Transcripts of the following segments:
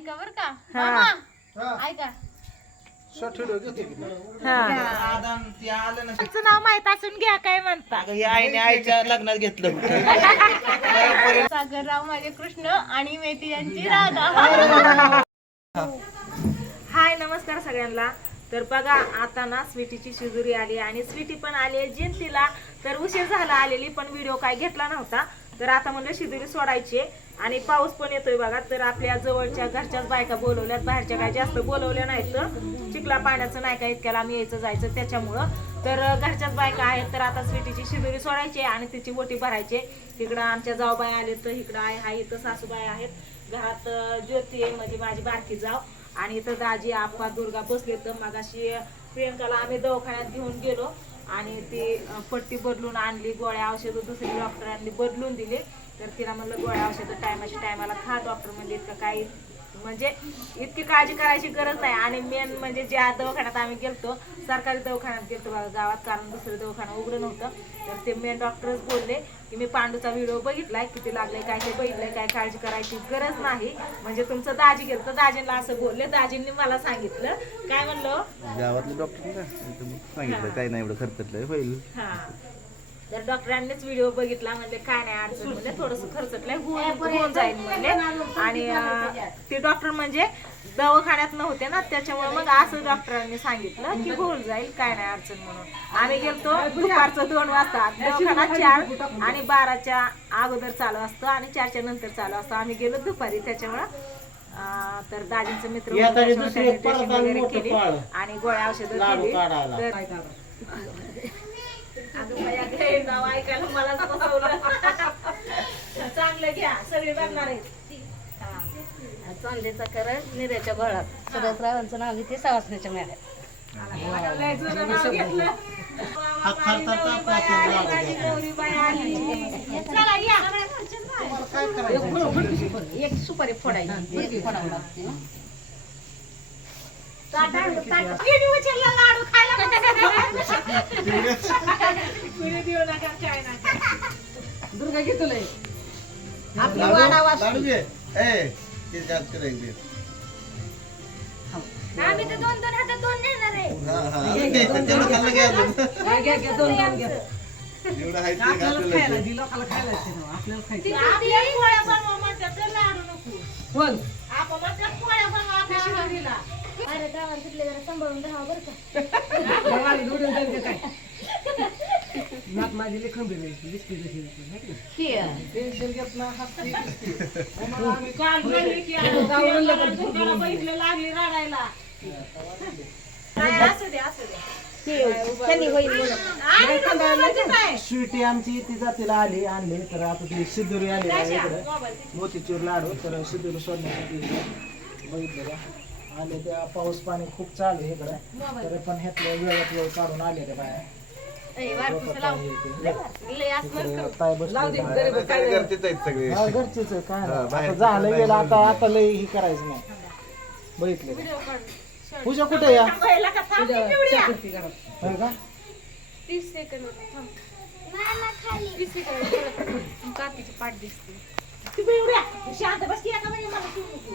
ऐका बर का. हा. ऐका. तुमचं नाव माहीत असून घ्या काय म्हणता. हे आईने आईच्या लग्नात घेतलं. होतं सागरराव माझे कृष्ण आणि मेथी यांची राधा. हाय नमस्कार सगळ्यांना. तर बघा आता ना स्वीटीची शिजुरी आली आणि स्वीटी पण आली आहे जिंतीला. तर उशीर झाला आलेली पण व्हिडिओ काय घेतला नव्हता. तर आता म्हणलं शिजुरी सोडायची आहे. आणि पाऊस पण येतोय बघा. तर आपल्या जवळच्या घरच्याच बायका बोलवल्यात. बाहेरच्या काय जास्त बोलवल्या नाहीत. तर चिखला पाण्याचं नाही का इतक्याला आम्ही यायचं जायचं त्याच्यामुळं. तर घरच्याच बायका आहेत. तर आता स्वीटीची शिदुरी सोडायची आणि तिची ओटी भरायची. इकडं तिकडं आमच्या जाऊबाई आले तर इकडं आहे हा इथं सासूबाई आहेत. घरात ज्योती आहे म्हणजे माझी बारकी जाव. आणि इथं दाजी आप्पा दुर्गा बसले तर मगाशी प्रियंकाला आम्ही दवाखान्यात घेऊन गेलो. आणि ती पट्टी बदलून आणली गोळ्या औषधं दुसरी डॉक्टरांनी बदलून दिले. तर तिला म्हणलं गोळ्या औषधं टायमाच्या टायमाला खा डॉक्टर म्हणजे इतकं काही म्हणजे इतकी काळजी करायची गरज नाही. आणि मेन म्हणजे ज्या दवाखान्यात आम्ही गेलतो सरकारी दवाखान्यात गेलतो बघा गावात कारण दुसरं दवाखाना उघडं नव्हतं. तर ते मेन डॉक्टरच बोलले की मी पांडूचा व्हिडिओ बघितलाय किती लागलाय काय ते बघितलंय काय काळजी करायची गरज नाही. म्हणजे तुमचं दाजी गेलं. तर दाजींना असं बोलले दाजींनी मला सांगितलं. काय म्हणलं? गावातले डॉक्टर सांगितलं काही नाही एवढं खर्चटलंय होईल. हा. तर डॉक्टरांनीच व्हिडिओ बघितला म्हणजे काय नाही अडचण म्हणजे थोडस खर्चटलंय होऊन होऊन जाईल म्हणले. आणि ते डॉक्टर म्हणजे दवाखान्यात नव्हते ना त्याच्यामुळे मग असं डॉक्टरांनी सांगितलं की होऊन जाईल काय नाही अडचण म्हणून. आम्ही गेलतो दुपारचं दोन वाजता. दवाखाना चार आणि बाराच्या अगोदर चालू असतं आणि चारच्या नंतर चालू असतं. आम्ही गेलो दुपारी त्याच्यामुळं तर दाजींचं मित्र वगैरे मोठं केली पाळ. आणि गोळ्या औषधं केली. तर नाव ऐकायला मलाच बसवलं. चांगलं घ्या सगळे बघणार आहेत. चांदीचा निऱ्याच्या सुरेशरावांचं नाव घेते सवासण्याच्या मेळ्यात. एक सुपारी फोडायची. फोडावं लागते लाडू खायला कुणी देऊ नका काय नका दुर्गा घे तुला आपली लाडू- वाडा वाचली. लाडू घे. ए, ते जास्त राहील ते. आम्ही तर दोन दोन हातात दोन देणार आहे हा, हा. तेवढं खाल्लं घ्या अजून. घ्या घ्या दोन दोन घ्या जेवढं आहे ते आपल्याला घ्यायचं. ती आपल्या पोळ्या बनवा म्हणतात तर लाडू नको आपण म्हणतात पोळ्या बनवा आपल्या शिवरीला अरे जरा सांभाळून राहा बरं का. काल म्हणली की आता प्रियंकाला दुर्गाला बघितलं लागली रडायला. काय असू दे असू दे. आई बोलायचं काय? स्वीटी आमची ती जातीला आली आणली. तर आता ती सिद्धुरी आली. आहे? इकडे. मोतीचूर लाडू तर सिद्धुरी सोडण्यासाठी बघितलं का आले त्या पाऊस पाणी खूप चालू आहे इकडे. तरी पण ह्यातलं वेळात वेळ काढून आले ते घरचेच आहेत सगळे? हा, घरचीच आहे काय हा, नाही. आता बाहेरचं झालं गेलं आता. आता लय ही करायचं नाही. बघितलं. का? पूजा कुठे या? होय का तीस सेकंद काकीची पाठ दिसते. शांत बस की एका मला शिवू नको.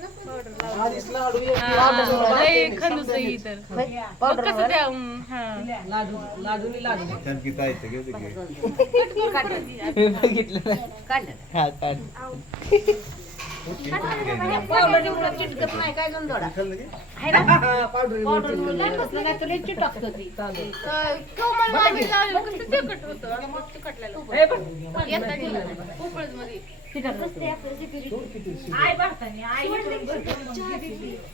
आधीच लाडू एक हा, लय खंदूस आहे ही तर मग कसं द्या हं, हा. लाडू लाडूनी लाडू छान की जायचं घे ते घे. हा, काढ. पावडरीमुळे चिटकत नाही काय गंधोडा खाल्लं घे. पावडर लहानपासून काय तुला चिटकतो ती तांदूळ अं, कोमल मामी लावलं कसं तिखट होतं आणि मग तिखटलेलं येता गेलं नाही. उपळजमध्ये. आई भरतानी आई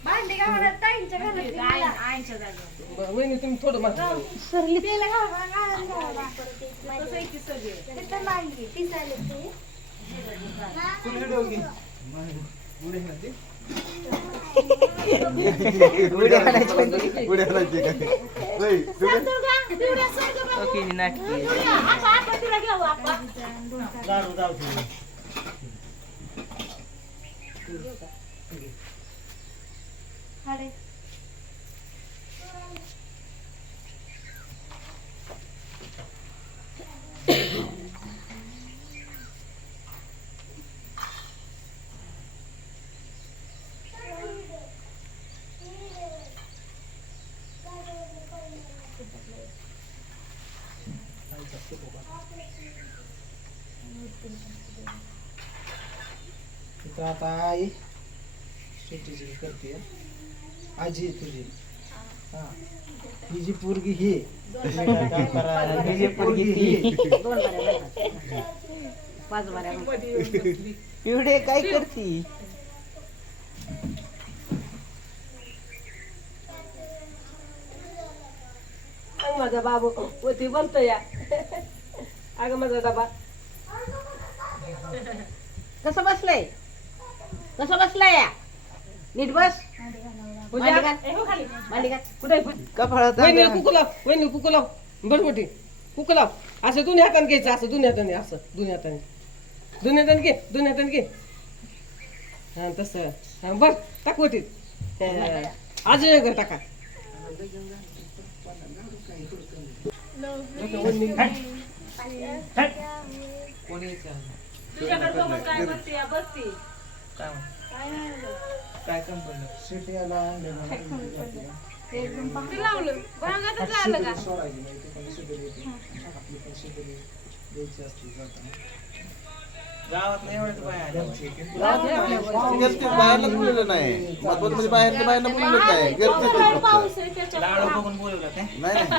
भांडी गावाला ताईंच्या घरात दिली मला. आईच्या जागेवर थोडं मागं. तिला गावाला गाळण घालावा. तसं की सगळे तिथं मांडली, ती चालत होती. उड्या मारायची. उड्या दुर्गा, आपण. लाडू दाव तिथं आता आई सुट्टीची करते. आजी तुझी. हा. ही जी पोरगी ही. ही जी पोरगी ही. पाच एवढे काय करती? माझा बाबू वरती बोलतो या. अगं माझा डबा. कसं बसलंय? कसं बसलाय या. नीट बस. मांडी घाल. हो. मांडी घाल. कुठे? कपाळात वहिनी वहिनी असं दोन्ही हाताने घ्यायचं असं दोन्ही हाताने असं दोन्ही हाताने दोन्ही हाताने घे दोन्ही हाताने घे. हा तसं. हा बर टाक वटीत अजून एक टाका. तुझ्याकडे बघून काय बसते बसते. सिटीला आणले मला ते लावलं. भांगातच लागलं का? सोडायची नाही ते पण येते आपली पण द्यायची असते जाताना महत्वाचं म्हणजे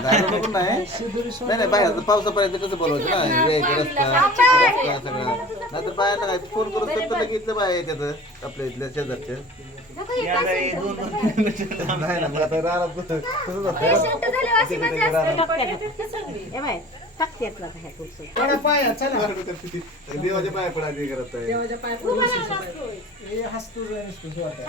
बाहेर बघून नाही शिबिरी नाही. नाही बाहेर पावसापर्यंत कसं बोलवायचं ना? रस्ता सगळं. नाहीतर बाहेर काय फोन करून तर लगेच इथलं बाहेर येतात आपल्या इथल्या शेजारच्या नाही ना मग आता राहणार तसंच असतं. पडा देवाच्या पाया पडायची करत आहे. देवाच्या पाय हे हसतो नुसतं पाहिजे?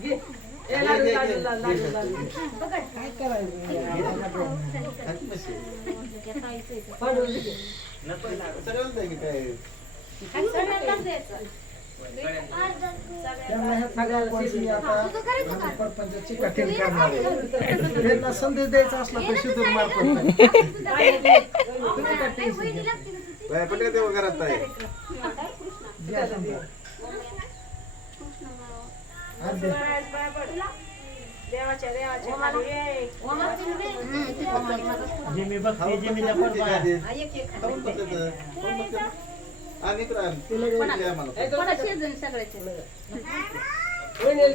घे. कठीण करणार. त्यांना संदेश द्यायचा असला तर बाया पटकन देवा घरात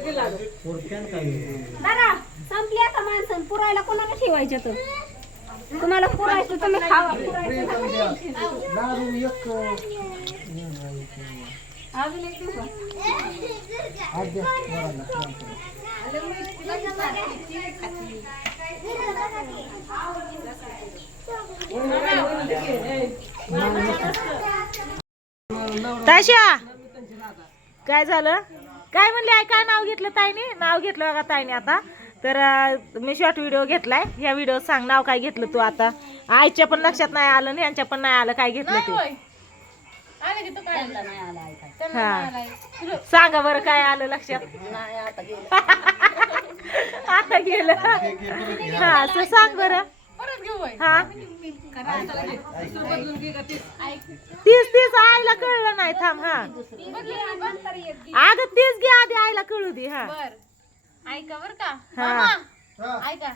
घे लाडू. दादा संपली आता माणसं. पुरायला कोणाला ठेवायचं तर? तुम्हाला पुरायचं तुम्ही खावा प्रेम पण द्या. लाडू एक अजून एक ताशा काय झालं? काय म्हणले आई काय नाव घेतलं ताईने? नाव घेतलं बघा ताईने आता. तर मी शॉर्ट व्हिडिओ घेतलाय. ह्या व्हिडिओ सांग नाव काय घेतलं तू आता? आईच्या पण लक्षात नाही आलं आणि यांच्या पण नाही आलं काय घेतलं तू? आलं की तू काय त्यांना नाही आला ऐकाय. त्यांना हा. नाही आलाय. सांगा बरं काय आलं लक्षात नाही आता गेलं. आता गेलं हा असं सांग बरं परत घेऊ होय. हा ते? तीस तीस आईला कळलं नाही थांब हा. अगं तीच घे आधी आईला कळू दे हा बर ऐका बर का हा. मामा ऐका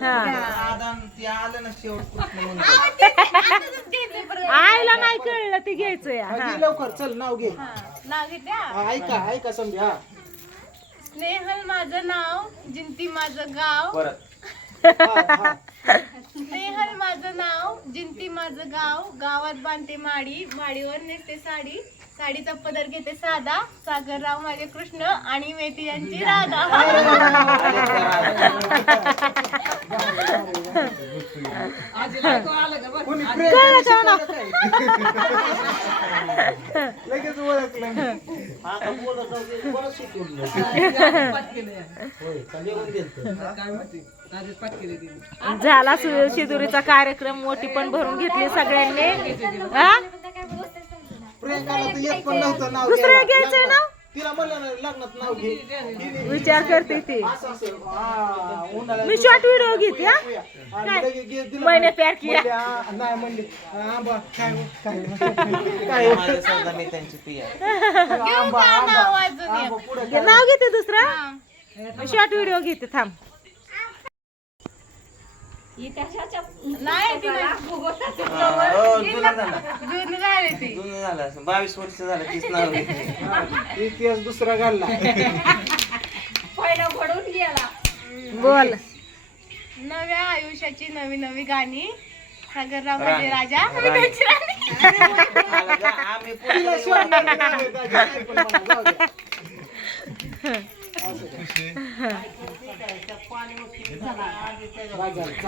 हा. आईला नाही कळलं ते घ्यायचंय. लवकर चल नाव घे. हा नाव घेत्या हा, ऐका ऐका समजा. स्नेहल माझं नाव जिंती माझं गाव. हा, हा. स्नेहल माझं नाव जिंती माझं गाव गावात बांधते माडी माडीवर नेसते साडी साडीचा पदर घेते साधा सागरराव माझे कृष्ण आणि मेथी यांची राधा. झाला शिदुरीचा कार्यक्रम मोठी पण भरून घेतली सगळ्यांनी. हा? तिला म्हणलं ना? विचार करते ती. मी शॉर्ट व्हिडिओ घेते हा? म्हणले- प्यार किया. नाव घेते दुसरं. शॉर्ट व्हिडिओ घेते थांब. जुना झाला. जुनं झाली ती. जुना झाला असं. बावीस वर्ष झालं तीच नाव इतिहास दुसरा घडला. पहिला घडून गेला. बोल. नव्या आयुष्याची नवी नवी गाणी. सागरराव म्हणजे राजा. राणी. आम्ही.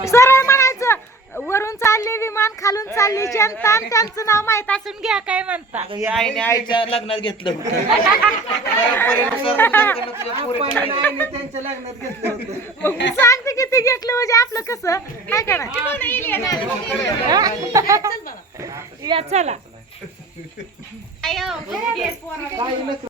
सरळ म्हणायचं वरून चालले विमान खालून चालली जनता आणि त्यांचं नाव माहीत असून घ्या काय म्हणता. अगं, हे आईने आईच्या लग्नात घेतलं होतं. परंपरेनुसार तुझ्या त्यांच्या लग्नात घेतलं होतं मग मी सांगते किती घेतलं म्हणजे आपलं कसं काय करा या चला